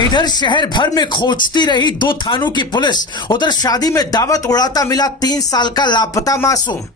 इधर शहर भर में खोजती रही 2 थानों की पुलिस, उधर शादी में दावत उड़ाता मिला 3 साल का लापता मासूम।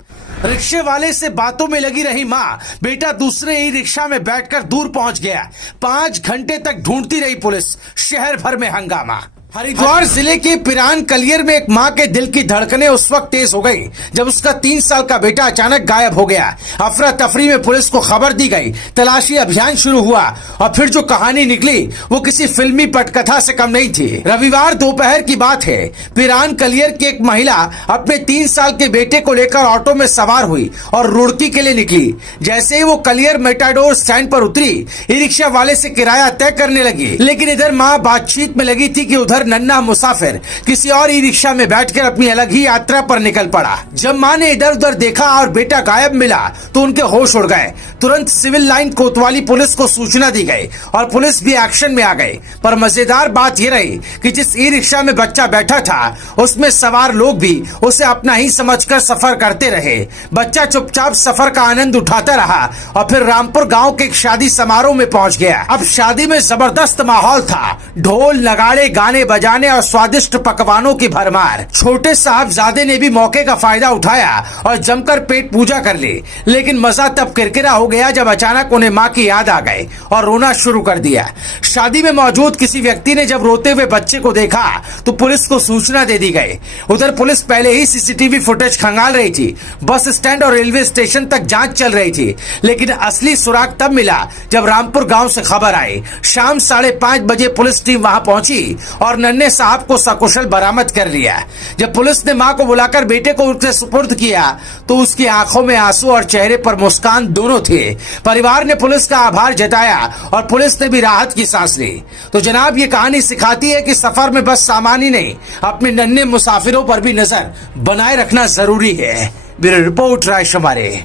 रिक्शे वाले से बातों में लगी रही माँ, बेटा दूसरे ही रिक्शा में बैठकर दूर पहुंच गया। 5 घंटे तक ढूंढती रही पुलिस, शहर भर में हंगामा। हरिद्वार जिले के पिरान कलियर में एक मां के दिल की धड़कनें उस वक्त तेज हो गई जब उसका 3 साल का बेटा अचानक गायब हो गया। अफरा तफरी में पुलिस को खबर दी गई, तलाशी अभियान शुरू हुआ और फिर जो कहानी निकली वो किसी फिल्मी पटकथा से कम नहीं थी। रविवार दोपहर की बात है, पिरान कलियर की एक महिला अपने 3 साल के बेटे को लेकर ऑटो में सवार हुई और रुड़की के लिए निकली। जैसे ही वो कलियर मेटाडोर स्टैंड पर उतरी, ई रिक्शा वाले से किराया तय करने लगी, लेकिन इधर माँ बातचीत में लगी थी कि उधर नन्हा मुसाफिर किसी और ई रिक्शा में बैठकर अपनी अलग ही यात्रा पर निकल पड़ा। जब मां ने इधर उधर देखा और बेटा गायब मिला तो उनके होश उड़ गए। तुरंत सिविल लाइन कोतवाली पुलिस को सूचना दी गई और पुलिस भी एक्शन में आ गई। पर मजेदार बात यह रही कि जिस ई रिक्शा में बच्चा बैठा था उसमें सवार लोग भी उसे अपना ही समझकर सफर करते रहे। बच्चा चुपचाप सफर का आनंद उठाता रहा और फिर रामपुर गांव के एक शादी समारोह में पहुंच गया। अब शादी में जबरदस्त माहौल था, ढोल नगाड़े गाने बजाने और स्वादिष्ट पकवानों की भरमार। छोटे साहबजादे ने भी मौके का फायदा उठाया और जमकर पेट पूजा कर ली। लेकिन मजा तब किरकिरा हो गया जब अचानक उन्हें माँ की याद आ गई और रोना शुरू कर दिया। शादी में मौजूद किसी व्यक्ति ने जब रोते हुए बच्चे को देखा तो पुलिस को सूचना दे दी गई। उधर पुलिस पहले ही सीसीटीवी फुटेज खंगाल रही थी, बस स्टैंड और रेलवे स्टेशन तक जांच चल रही थी। लेकिन असली सुराग तब मिला जब रामपुर गांव से खबर आई। शाम 5:30 बजे पुलिस टीम वहां पहुंची और नन्हे साहब को सकुशल बरामद कर लिया। जब पुलिस ने मां को बुलाकर बेटे को उसके सुपुर्द किया तो उसकी आंखों में आंसू और चेहरे पर मुस्कान दोनों थे। परिवार ने पुलिस का आभार जताया और पुलिस ने भी राहत की सांस ली। तो जनाब, ये कहानी सिखाती है कि सफर में बस सामान ही नहीं, अपने नन्हे मुसाफिरों पर भी नजर बनाए रखना जरूरी है। ब्यूरो रिपोर्ट, राय शुमारे।